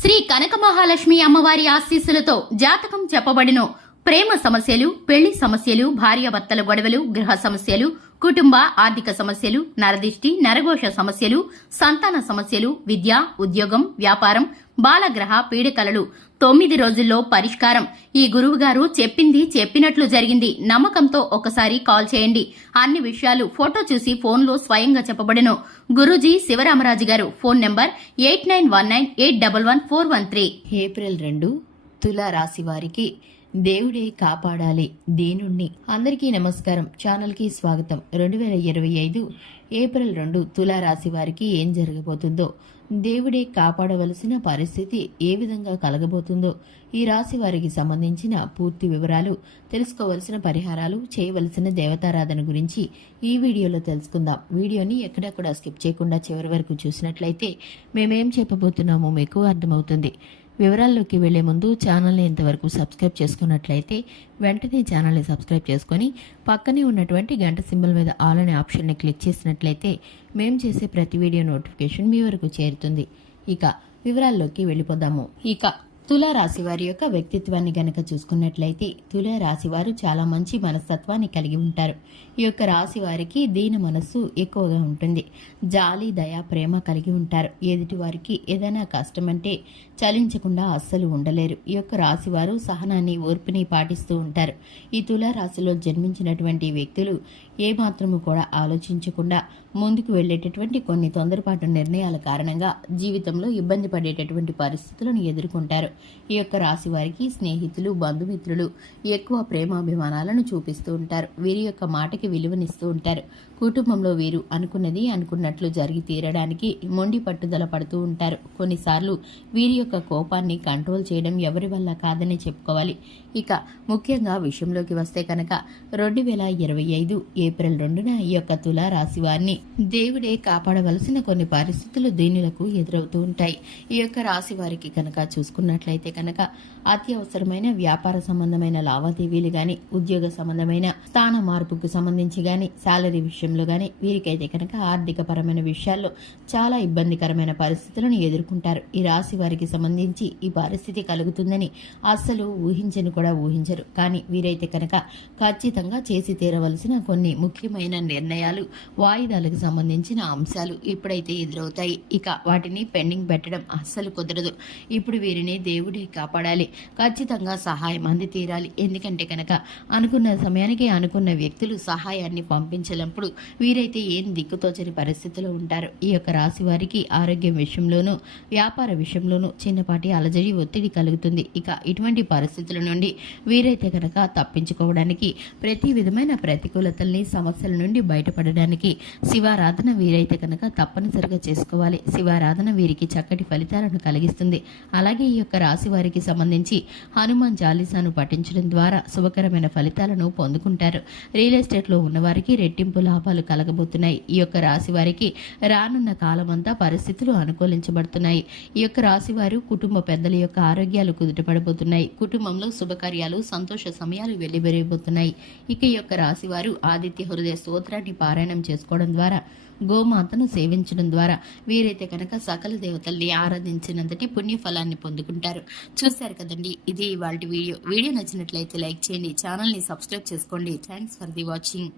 శ్రీ కనక మహాలక్ష్మి అమ్మవారి ఆశీస్సులతో జాతకం చెప్పబడిన ప్రేమ సమస్యలు, పెళ్లి సమస్యలు, భార్యాభర్తల గొడవలు, గృహ సమస్యలు, కుటుంబ ఆర్థిక సమస్యలు, నరదిష్టి, నరఘోష సమస్యలు, సంతాన సమస్యలు, విద్య, ఉద్యోగం, వ్యాపారం, బాలగ్రహ పీడికలలు 9 రోజుల్లో పరిష్కారం. ఈ గురువుగారు చెప్పింది చెప్పినట్లు జరిగింది. నమ్మకంతో ఒకసారి కాల్ చేయండి. అన్ని విషయాలు ఫోటో చూసి ఫోన్లో స్వయంగా చెప్పబడెను. గురూజీ శివరామరాజు గారు. Phone number 8919811413. ఏప్రిల్ 2 తులా రాశి వారికి దేవుడే కాపాడాలి దీనుణ్ణి. అందరికీ నమస్కారం. ఛానల్కి స్వాగతం. 2025 ఏప్రిల్ 2 తులా రాశి వారికి ఏం జరగబోతుందో, దేవుడే కాపాడవలసిన పరిస్థితి ఏ విధంగా కలగబోతుందో, ఈ రాశి వారికి సంబంధించిన పూర్తి వివరాలు, తెలుసుకోవలసిన పరిహారాలు, చేయవలసిన దేవతారాధన గురించి ఈ వీడియోలో తెలుసుకుందాం. వీడియోని ఎక్కడెక్కడ స్కిప్ చేయకుండా చివరి వరకు చూసినట్లయితే మేమేం చెప్పబోతున్నామో మీకు అర్థమవుతుంది. వివరాల్లోకి వెళ్లే ముందు ఛానల్ని ఇంతవరకు సబ్స్క్రైబ్ చేసుకున్నట్లయితే వెంటనే ఛానల్ని సబ్స్క్రైబ్ చేసుకొని పక్కనే ఉన్నటువంటి గంట సింబల్ మీద ఆల్ అనే ఆప్షన్ని క్లిక్ చేసినట్లయితే మేము చేసే ప్రతి వీడియో నోటిఫికేషన్ మీ వరకు చేరుతుంది. ఇక వివరాల్లోకి వెళ్ళిపోదాము. ఇక తులారాశి వారి యొక్క వ్యక్తిత్వాన్ని గనక చూసుకున్నట్లయితే తులారాశి వారు చాలా మంచి మనస్తత్వాన్ని కలిగి ఉంటారు. ఈ యొక్క రాశి వారికి దీన మనస్సు ఎక్కువగా ఉంటుంది. జాలి, దయ, ప్రేమ కలిగి ఉంటారు. ఎదుటి వారికి ఏదైనా కష్టమంటే చలించకుండా అస్సలు ఉండలేరు. ఈ యొక్క రాశి వారు సహనాన్ని, ఓర్పుని పాటిస్తూ ఉంటారు. ఈ తులారాశిలో జన్మించినటువంటి వ్యక్తులు ఏమాత్రము కూడా ఆలోచించకుండా ముందుకు వెళ్లేటటువంటి కొన్ని తొందరపాటు నిర్ణయాల కారణంగా జీవితంలో ఇబ్బంది పడేటటువంటి పరిస్థితులను ఎదుర్కొంటారు. ఈ యొక్క రాశి వారికి స్నేహితులు, బంధుమిత్రులు ఎక్కువ ప్రేమాభిమానాలను చూపిస్తూ ఉంటారు. వీరి యొక్క మాటకి విలువనిస్తూ ఉంటారు. కుటుంబంలో వీరు అనుకున్నది అనుకున్నట్లు జరిగి తీరడానికి మొండి పట్టుదల పడుతూ ఉంటారు. కొన్నిసార్లు వీరి యొక్క కోపాన్ని కంట్రోల్ చేయడం ఎవరి వల్ల కాదని చెప్పుకోవాలి. ఇక ముఖ్యంగా విషయంలోకి వస్తే కనుక 2025 ఏప్రిల్ 2న ఈ యొక్క తులా రాశి వారిని దేవుడే కాపాడవలసిన కొన్ని పరిస్థితులు దీనులకు ఎదురవుతూ ఉంటాయి. ఈ యొక్క రాశి వారికి కనుక చూసుకున్నట్లయితే కనుక అత్యవసరమైన వ్యాపార సంబంధమైన లావాదేవీలు గాని, ఉద్యోగ సంబంధమైన స్థాన మార్పుకు సంబంధించి గాని, శాలరీ విషయంలో గాని వీరికైతే కనుక ఆర్థిక పరమైన విషయాల్లో చాలా ఇబ్బందికరమైన పరిస్థితులను ఎదుర్కొంటారు. ఈ రాశి వారికి సంబంధించి ఈ పరిస్థితి కలుగుతుందని అస్సలు ఊహించరు. కానీ వీరైతే కనుక ఖచ్చితంగా చేసి తీరవలసిన కొన్ని ముఖ్యమైన నిర్ణయాలు, వాయిదాలకు సంబంధించిన అంశాలు ఇప్పుడైతే ఎదురవుతాయి. ఇక వాటిని పెండింగ్ పెట్టడం అస్సలు కుదరదు. ఇప్పుడు వీరిని దేవుడే కాపాడాలి. ఖచ్చితంగా సహాయం అంది తీరాలి. ఎందుకంటే కనుక అనుకున్న సమయానికి అనుకున్న వ్యక్తులు సహాయాన్ని పంపించినప్పుడు వీరైతే ఏం దిక్కుతోచని పరిస్థితిలో ఉంటారు. ఈ యొక్క రాశి వారికి ఆరోగ్యం విషయంలోనూ, వ్యాపార విషయంలోనూ చిన్నపాటి అలజడి, ఒత్తిడి కలుగుతుంది. ఇక ఇటువంటి పరిస్థితుల నుండి వీరైతే కనుక తప్పించుకోవడానికి, ప్రతి విధమైన ప్రతికూలతల్ని, సమస్యల నుండి బయటపడడానికి శివారాధన వీరైతే కనుక తప్పనిసరిగా చేసుకోవాలి. శివారాధన వీరికి చక్కటి ఫలితాలను కలిగిస్తుంది. అలాగే ఈ యొక్క రాశి వారికి సంబంధించి హనుమాన్ చాలీసాను పఠించడం ద్వారా శుభకరమైన ఫలితాలను పొందుకుంటారు. రియల్ ఎస్టేట్లో ఉన్నవారికి రెట్టింపు లాభాలు కలగబోతున్నాయి. ఈ యొక్క రాశి వారికి రానున్న కాలమంతా పరిస్థితులు అనుకూలించబడుతున్నాయి. ఈ యొక్క రాశి వారు కుటుంబ పెద్దల యొక్క ఆరోగ్యాలు కుదుటపడబోతున్నాయి. కుటుంబంలో శుభకార్యాలు, సంతోష సమయాలు వెల్లిబెరిగిపోతున్నాయి. ఇక ఈ యొక్క రాశి వారు ఆదిత్య హృదయ స్తోత్రాన్ని పారాయణం చేసుకోవడం ద్వారా, గోమాతను సేవించడం ద్వారా వీరైతే కనుక సకల దేవతల్ని ఆరాధించినంతటి పుణ్యఫలాన్ని పొందుకుంటారు. చూశారు కదండి, ఇది ఇవాల్టి వీడియో. వీడియో నచ్చినట్లయితే లైక్ చేయండి, ఛానల్ని సబ్స్క్రైబ్ చేసుకోండి. Thanks for the watching.